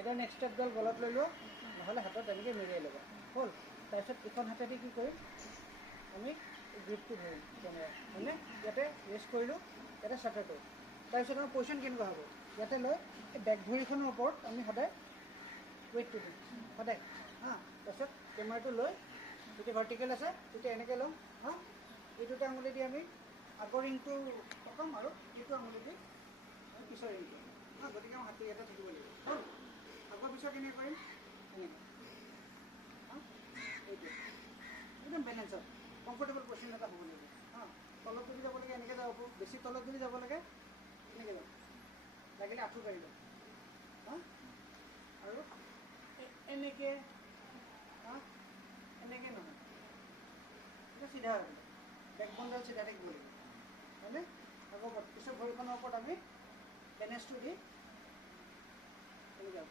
আইদাৰ next ষ্টেপডাল গলত লৈ লোৱা নহ'লে হাতত তেনেকৈ মেৰিয়াই ল'বা হ'ল তাৰপিছত ইখন হাতেদি কি কৰিম আমি গ্ৰিপটো ধৰিম কেমেৰা হয়নে ইয়াতে ৰেষ্ট কৰিলোঁ ইয়াতে ষ্টাৰ্টাৰ কৰিম তাৰপিছত আমাৰ পজিশ্যন কেনেকুৱা হ'ব ইয়াতে লৈ এই বেক ভৰিখনৰ ওপৰত আমি সদায় ৱেইটটো দিম সদায় হাঁ তাৰপিছত কেমেৰাটো লৈ যেতিয়া ভাৰ্টিকেল আছে তেতিয়া এনেকৈ লওঁ হাঁ এই দুটা আঙুলি দি আমি আগৰ ৰিংটো পকাম আৰু এইটো আঙুলি দি পিছৰ ৰিংটো হাঁ গতিকে আমাৰ হাতটো ইয়াতে থাকিব লাগিব হ'ল আগৰ পিছৰ কেনেকৈ কৰিম এনেকৈ হাঁ এইটো একদম বেলেঞ্চত কমফৰ্টেবল পজিশ্যন এটা হ'ব লাগিব হাঁ তলত যদি যাব লাগে এনেকৈ যাব বেছি তলত যদি যাব লাগে এনেকৈ যাব লাগিলে আঁঠু কাঢ়ি লওঁ হাঁ আৰু এনেকৈ হাঁ এনেকৈ নহয় এটা চিধা হৈ গ'ল বেকবনডাল চিধা থাকিব লাগিব হয়নে আকৌ পিছত ভৰিখনৰ ওপৰত আমি বেলেঞ্চটো দি এনেকৈ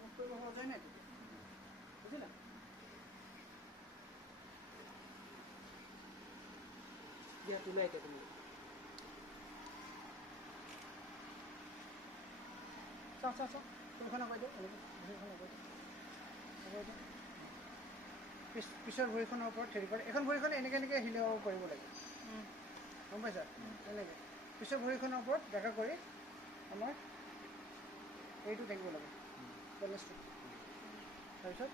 মুখ কৰিব সহজ হয় নাই তেতিয়া বুজিলা দিয়া তোলা এতিয়া তুমি চাওঁ চাওঁ চাওঁ কোনখন আগুৱাই দিয়ক এনেকৈ ভৰিখন আগুৱাই দিয়ক পিছৰ ভৰিখনৰ ওপৰত হেৰি কৰে এখন ভৰিখন এনেকৈ এনেকৈ হিলাব পাৰিব লাগে গম পাইছা এনেকৈ পিছৰ ভৰিখনৰ ওপৰত দেখা কৰি আমাৰ হেৰিটো থাকিব লাগে বেলেঞ্চটো তাৰপিছত